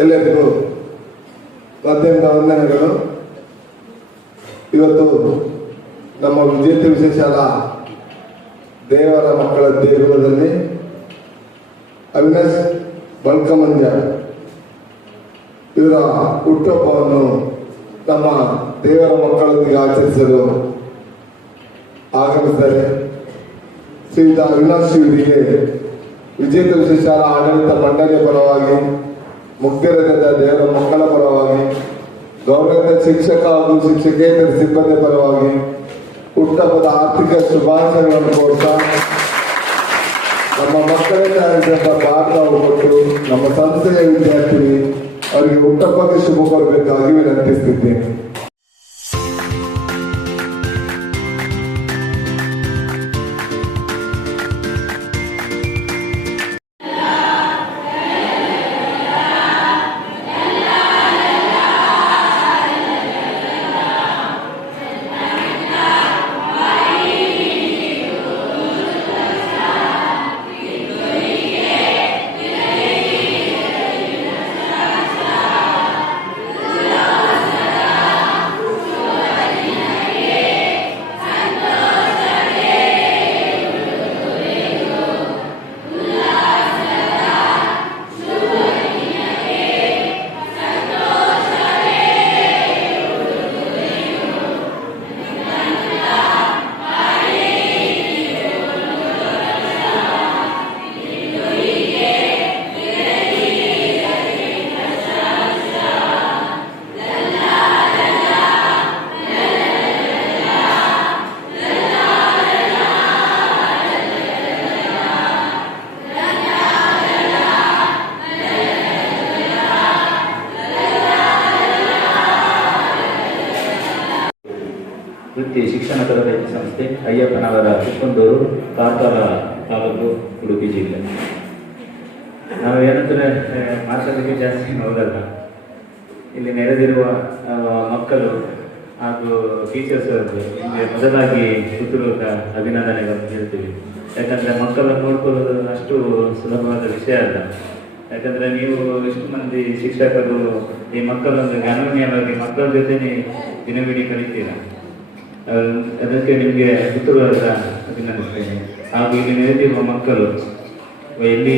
ಎಲ್ಲರಿಗೂ ಮಧ್ಯಾಹ್ನದ ವಂದನೆಗಳು. ಇವತ್ತು ನಮ್ಮ ವಿಜೇತ ವಿಶೇಷಾಲಾ ದೇವರ ಮಕ್ಕಳ ದೇಗುಲದಲ್ಲಿ ಅವಿನಾಶ್ ಬಲ್ಕಮಂಜ ಇವರ ಹುಟ್ಟುಹಬ್ಬವನ್ನು ನಮ್ಮ ದೇವರ ಮಕ್ಕಳೊಂದಿಗೆ ಆಚರಿಸಲು ಆಗಮಿಸಿದ್ದಾರೆ. ಶ್ರೀಯುತ ಅವಿನಾಶ್ ಇವರಿಗೆ ವಿಜೇತ ವಿಶೇಷಾಲಾ ಆಡಳಿತ ಮಂಡಳಿಯ ಪರವಾಗಿ, ಮುಗ್ಧರಂಗದ ದೇವರ ಮಕ್ಕಳ ಪರವಾಗಿ, ಗೌರವಿತ ಶಿಕ್ಷಕ ಹಾಗೂ ಶಿಕ್ಷಕೇತರ ಸಿಬ್ಬಂದಿ ಪರವಾಗಿ ಹುಟ್ಟುಹಬ್ಬದ ಆರ್ಥಿಕ ಶುಭಾಶಯಗಳನ್ನು ಕೋರ್ತಾ ನಮ್ಮ ಮಕ್ಕಳಿಂದ ಭಾರತವು ಕೊಟ್ಟು ನಮ್ಮ ಸಂಸ್ಥೆಯ ವಿದ್ಯಾರ್ಥಿ ಅವರಿಗೆ ಹುಟ್ಟುಹಬ್ಬಕ್ಕೆ ಶುಭ ಕೋರಬೇಕಾಗಿ ವಿನಂತಿಸುತ್ತಿದ್ದೇನೆ. ವೃತ್ತಿ ಶಿಕ್ಷಣ ತರಬೇತಿ ಸಂಸ್ಥೆ ಅಯ್ಯಪ್ಪನವರ ಚಿಕ್ಕಂದೂರು, ಕಾರ್ಕಳ ತಾಲೂಕು, ಉಡುಪಿ ಜಿಲ್ಲೆ. ನಾವು ಏನಂದರೆ ಮಾತಾಡಲಿಕ್ಕೆ ಜಾಸ್ತಿ ಹೋಗಲ್ಲ. ಇಲ್ಲಿ ನೆರೆದಿರುವ ಮಕ್ಕಳು ಹಾಗೂ ಟೀಚರ್ಸ್ ಅವರಿಗೆ ಮೊದಲಾಗಿ ಹೃತ್ಪೂರ್ವಕ ಅಭಿನಂದನೆಗಳನ್ನು ಹೇಳ್ತೀವಿ. ಯಾಕಂದರೆ ಮಕ್ಕಳನ್ನು ನೋಡ್ಕೊಳ್ಳೋದು ಅಷ್ಟು ಸುಲಭವಾದ ವಿಷಯ ಅಲ್ಲ. ಯಾಕಂದರೆ ನೀವು ಇಷ್ಟು ಮಂದಿ ಶಿಕ್ಷಕರು ಈ ಮಕ್ಕಳೊಂದಿಗೆ ಅನನ್ಯವಾಗಿ ಮಕ್ಕಳ ಜೊತೆ ದಿನವಿಡೀ ಕಲಿತೀರಾ. ಅದಕ್ಕೆ ನಿಮಗೆ ಹೃತ್ಪೂರ್ವಕ ಅಭಿನಂದಿಸ್ತೇನೆ. ಹಾಗೂ ಇಲ್ಲಿ ನೆರೆದಿರುವ ಮಕ್ಕಳು ಎಲ್ಲಿ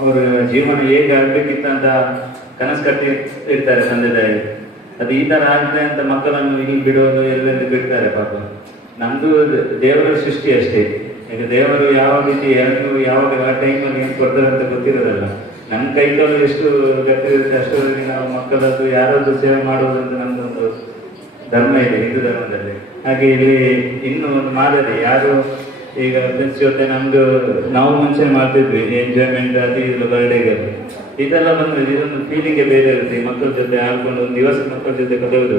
ಅವರ ಜೀವನ ಹೇಗೆ ಆಗಬೇಕಿತ್ತಂತ ಕನಸು ಕಟ್ಟಿ ಇರ್ತಾರೆ ತಂದೆ ತಾಯಿ. ಅದು ಈ ಥರ ಆಗಿದೆ ಅಂತ ಮಕ್ಕಳನ್ನು ಇಲ್ಲಿ ಬಿಡೋದು ಎಲ್ಲೆಲ್ಲಿ ಬಿಡ್ತಾರೆ ಪಾಪ. ನಮ್ಮದು ದೇವರ ಸೃಷ್ಟಿ ಅಷ್ಟೇ. ಈಗ ದೇವರು ಯಾವ ರೀತಿ ಯಾರು ಯಾವಾಗ ಆ ಟೈಮಲ್ಲಿ ಏನು ಕೊಡ್ತಾರೆ ಅಂತ ಗೊತ್ತಿರೋದಲ್ಲ. ನಮ್ಮ ಕೈಗಳು ಎಷ್ಟು ಗಟ್ಟಿರುತ್ತೆ ಅಷ್ಟರಲ್ಲಿ ನಾವು ಮಕ್ಕಳದ್ದು ಯಾರಾದ್ರೂ ಸೇವೆ ಮಾಡೋದಂತ ನಮ್ಮದೊಂದು ಧರ್ಮ ಇದೆ ಹಿಂದೂ ಧರ್ಮದಲ್ಲಿ. ಹಾಗೆ ಇಲ್ಲಿ ಇನ್ನೂ ಒಂದು ಮಾದರಿ ಯಾರು ಈಗ ಫ್ರೆಂಡ್ಸ್ ಜೊತೆ ನಮ್ದು ನಾವು ಮುಂಚೆ ಮಾಡ್ತಿದ್ವಿ ಎಂಜಾಯ್ಮೆಂಟ್ ಅದು ಇದು ಬರ್ಡೇಗೆ ಇದೆಲ್ಲ ಬಂದ್ರೆ ಇದೊಂದು ಫೀಲಿಂಗೇ ಬೇರೆ ಇರುತ್ತೆ. ಮಕ್ಕಳ ಜೊತೆ ಆಡ್ಕೊಂಡು ಒಂದು ದಿವಸ ಮಕ್ಕಳ ಜೊತೆ ಕಳೆಯೋದು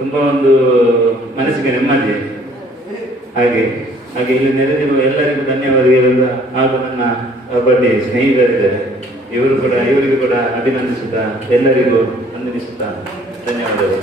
ತುಂಬ ಒಂದು ಮನಸ್ಸಿಗೆ ನೆಮ್ಮದಿ. ಹಾಗೆ ಹಾಗೆ ಇಲ್ಲಿ ನೆರೆದಿರುವ ಎಲ್ಲರಿಗೂ ಧನ್ಯವಾದಗಳು. ಹಾಗೂ ನನ್ನ ಒಬ್ಬಡಿ ಸ್ನೇಹಿತರಿದ್ದಾರೆ, ಇವರಿಗೂ ಕೂಡ ಅಭಿನಂದಿಸುತ್ತಾ ಎಲ್ಲರಿಗೂ ವಂದನಿಸುತ್ತಾ ಧನ್ಯವಾದಗಳು.